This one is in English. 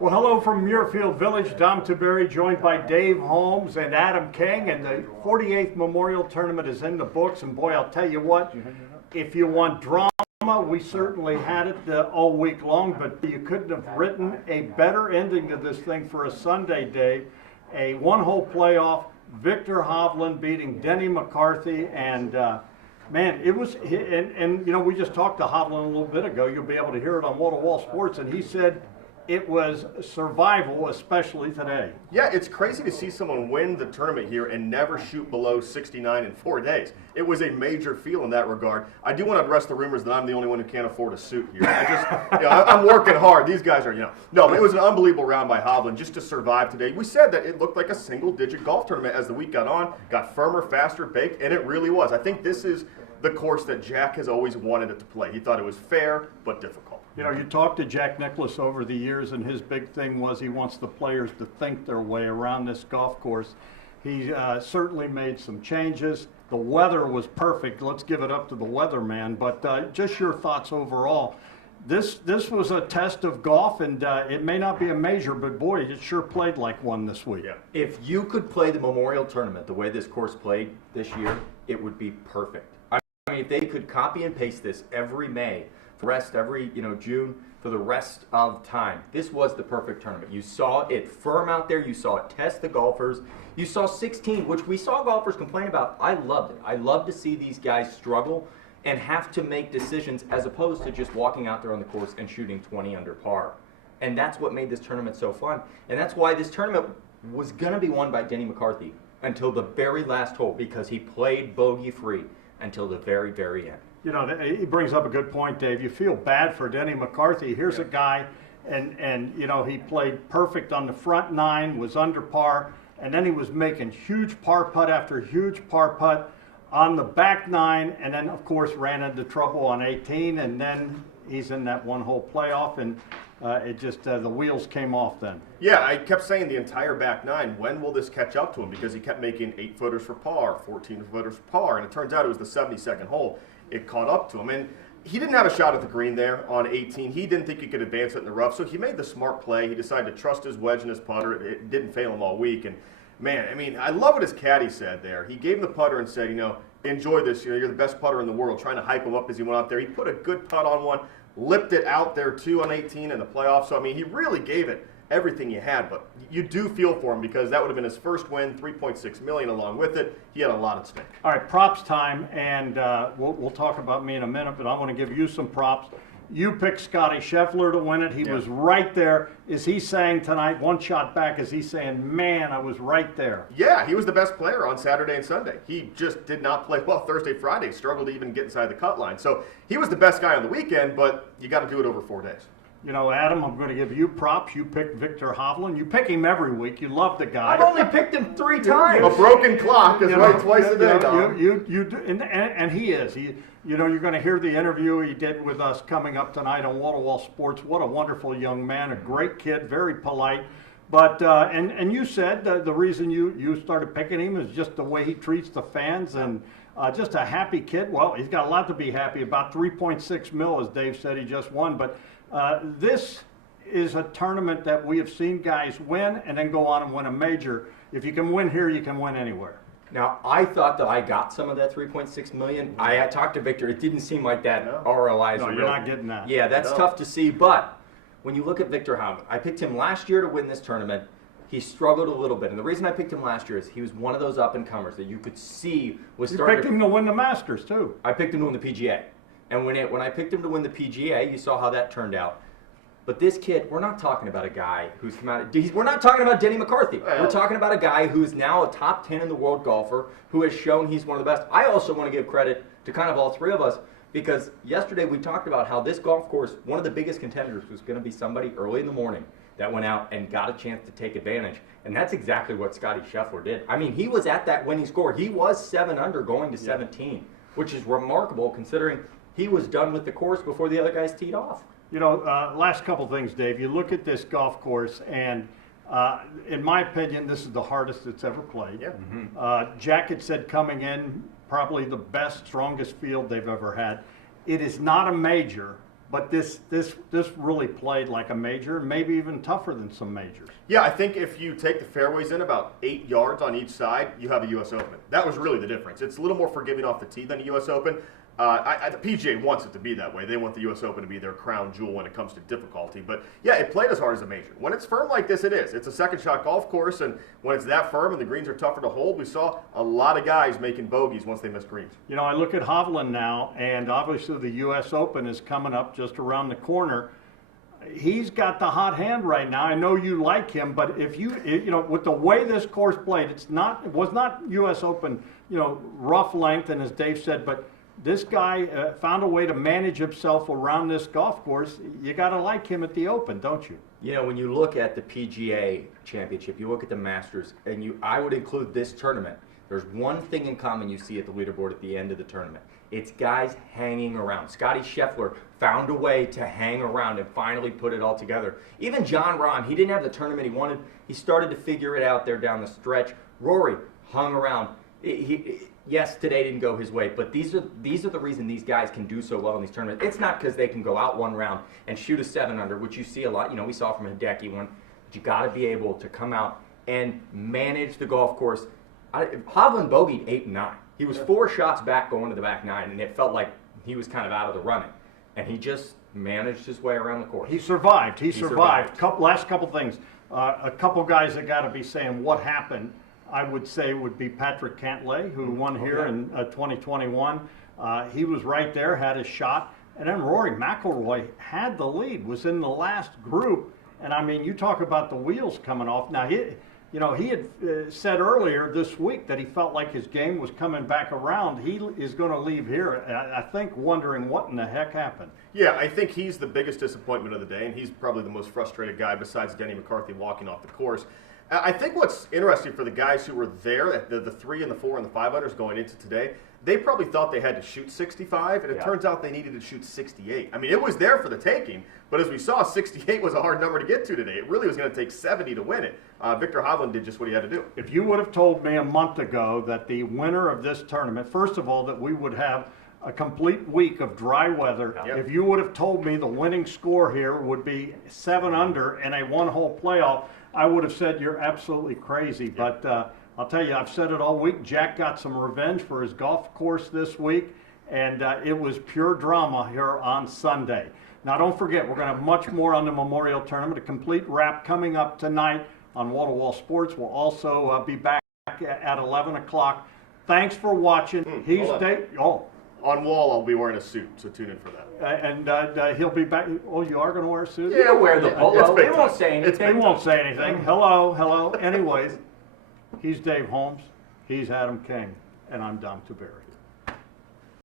Well, hello from Muirfield Village. Dom Tiberi joined by Dave Holmes and Adam King, and the 48th Memorial Tournament is in the books. And boy, I'll tell you what, if you want drama, we certainly had it all week long, but you couldn't have written a better ending to this thing for a Sunday, Dave. A one-hole playoff, Victor Hovland beating Denny McCarthy, and man, it was, and you know, we just talked to Hovland a little bit ago. You'll be able to hear it on wall-to-wall sports, and he said it was survival, especially today. Yeah, it's crazy to see someone win the tournament here and never shoot below 69 in 4 days. It was a major feel in that regard. I do want to address the rumors that I'm the only one who can't afford a suit here. I'm working hard. These guys are, no, it was an unbelievable round by Hovland just to survive today. We said that it looked like a single-digit golf tournament as the week got on, got firmer, faster, baked, and it really was. I think this is the course that Jack has always wanted it to play. He thought it was fair but difficult. You know, you talked to Jack Nicklaus over the years, and his big thing was he wants the players to think their way around this golf course. He certainly made some changes. The weather was perfect. Let's give it up to the weatherman. But just your thoughts overall. This was a test of golf, and it may not be a major, but boy, it sure played like one this week. Yeah. If you could play the Memorial Tournament the way this course played this year, it would be perfect. I mean, if they could copy and paste this every May, every June, for the rest of time, this was the perfect tournament. You saw it firm out there. You saw it test the golfers. You saw 16, which we saw golfers complain about. I loved it. I love to see these guys struggle and have to make decisions as opposed to just walking out there on the course and shooting 20 under par. And that's what made this tournament so fun. And that's why this tournament was going to be won by Denny McCarthy until the very last hole, because he played bogey-free until the very, very end. You know, he brings up a good point, Dave. You feel bad for Denny McCarthy. Here's a guy, and you know, he played perfect on the front nine, was under par, and then he was making huge par putt after huge par putt on the back nine, and then, of course, ran into trouble on 18, and then he's in that one-hole playoff, and it just, the wheels came off then. Yeah, I kept saying the entire back nine, when will this catch up to him? Because he kept making 8-footers for par, 14-footers for par, and it turns out it was the 72nd hole. It caught up to him, and he didn't have a shot at the green there on 18. He didn't think he could advance it in the rough, so he made the smart play. He decided to trust his wedge and his putter. It didn't fail him all week, and man, I mean, I love what his caddy said there. He gave him the putter and said, enjoy this. You're the best putter in the world, trying to hype him up as he went out there. He put a good putt on one, lipped it out there too on 18 in the playoffs. So, I mean, he really gave it everything he had, but you do feel for him because that would have been his first win, $3.6 million along with it. He had a lot at stake. All right, props time, and we'll talk about me in a minute, but I want to give you some props. You picked Scotty Scheffler to win it. He was right there. Is he saying tonight, one shot back, is he saying, man, I was right there? Yeah, he was the best player on Saturday and Sunday. He just did not play well Thursday, Friday, struggled to even get inside the cut line. So he was the best guy on the weekend, but you got to do it over 4 days. You know, Adam, I'm going to give you props. You picked Victor Hovland. You pick him every week. You love the guy. I've only picked him 3 times. A broken clock is right twice a day, Dom. And he is. You know, you're going to hear the interview he did with us coming up tonight on Wall-to-Wall Sports. What a wonderful young man, a great kid, very polite. But and you said the reason you started picking him is just the way he treats the fans and just a happy kid. Well, he's got a lot to be happy about. 3.6 mil, as Dave said, he just won. But this is a tournament that we have seen guys win and then go on and win a major. If you can win here, you can win anywhere. Now, I thought that I got some of that $3.6 million. I talked to Victor. It didn't seem like that ROI is No, real. you're not getting that. Yeah, that's tough to see. But when you look at Victor Hovland, I picked him last year to win this tournament. He struggled a little bit. And the reason I picked him last year is he was one of those up-and-comers that you could see was starting. You picked him to win the Masters, too. I picked him to win the PGA. And when I picked him to win the PGA, you saw how that turned out. But this kid, we're not talking about a guy who's come out. We're not talking about Denny McCarthy. We're talking about a guy who's now a top 10 in the world golfer who has shown he's one of the best. I also want to give credit to kind of all three of us because yesterday we talked about how this golf course, one of the biggest contenders was going to be somebody early in the morning that went out and got a chance to take advantage. And that's exactly what Scotty Scheffler did. I mean, he was at that winning score. He was 7 under going to 17, which is remarkable considering he was done with the course before the other guys teed off. You know, last couple things, Dave. You look at this golf course, and in my opinion, this is the hardest it's ever played. Yeah. Jack had said coming in, probably the best, strongest field they've ever had. It is not a major, but this really played like a major, maybe even tougher than some majors. Yeah, I think if you take the fairways in about 8 yards on each side, you have a U.S. Open. That was really the difference. It's a little more forgiving off the tee than a U.S. Open. The PGA wants it to be that way. They want the U.S. Open to be their crown jewel when it comes to difficulty. But yeah, it played as hard as a major. When it's firm like this, it is. It's a second shot golf course, and when it's that firm and the greens are tougher to hold, we saw a lot of guys making bogeys once they missed greens. You know, I look at Hovland now, and obviously the U.S. Open is coming up just around the corner. He's got the hot hand right now. I know you like him, but if you know, with the way this course played, it was not U.S. Open, you know, rough length, and as Dave said, but this guy found a way to manage himself around this golf course. You got to like him at the Open, don't you? You know, when you look at the PGA Championship, you look at the Masters, and I would include this tournament. There's one thing in common you see at the leaderboard at the end of the tournament. It's guys hanging around. Scotty Scheffler found a way to hang around and finally put it all together. Even John Rahm, he didn't have the tournament he wanted. He started to figure it out there down the stretch. Rory hung around. Yes, today didn't go his way, but these are the reason these guys can do so well in these tournaments. It's not because they can go out one round and shoot a 7 under, which you see a lot. You know, we saw from Hideki one. But you got to be able to come out and manage the golf course. Hovland bogeyed 8 and 9. He was 4 shots back going to the back 9, and it felt like he was kind of out of the running. And he just managed his way around the course. He survived. He survived. Last couple things. A couple guys that got to be saying what happened. I would say would be Patrick Cantlay, who won here in 2021. He was right there, had his shot. And then Rory McIlroy had the lead, was in the last group. And I mean, you talk about the wheels coming off. Now, he had said earlier this week that he felt like his game was coming back around. He is going to leave here, I think, wondering what in the heck happened. Yeah, I think he's the biggest disappointment of the day, and he's probably the most frustrated guy besides Denny McCarthy walking off the course. I think what's interesting for the guys who were there, the 3 and the 4 and the 5 unders going into today, they probably thought they had to shoot 65, and it turns out they needed to shoot 68. I mean, it was there for the taking, but as we saw, 68 was a hard number to get to today. It really was going to take 70 to win it. Victor Hovland did just what he had to do. If you would have told me a month ago that the winner of this tournament, first of all, that we would have a complete week of dry weather, if you would have told me the winning score here would be 7 under in a 1-hole playoff, I would have said you're absolutely crazy. But I'll tell you, I've said it all week. Jack got some revenge for his golf course this week, and it was pure drama here on Sunday. Now, don't forget, we're going to have much more on the Memorial Tournament. A complete wrap coming up tonight on Wall to Wall Sports. We'll also be back at 11 o'clock. Thanks for watching. He's Dave. On Wall, I'll be wearing a suit, so tune in for that. And he'll be back. Oh, you are going to wear a suit? Yeah, wear the polo. They won't say anything. They won't say anything. Hello. Anyways, he's Dave Holmes. He's Adam King. And I'm Dom Tiberi.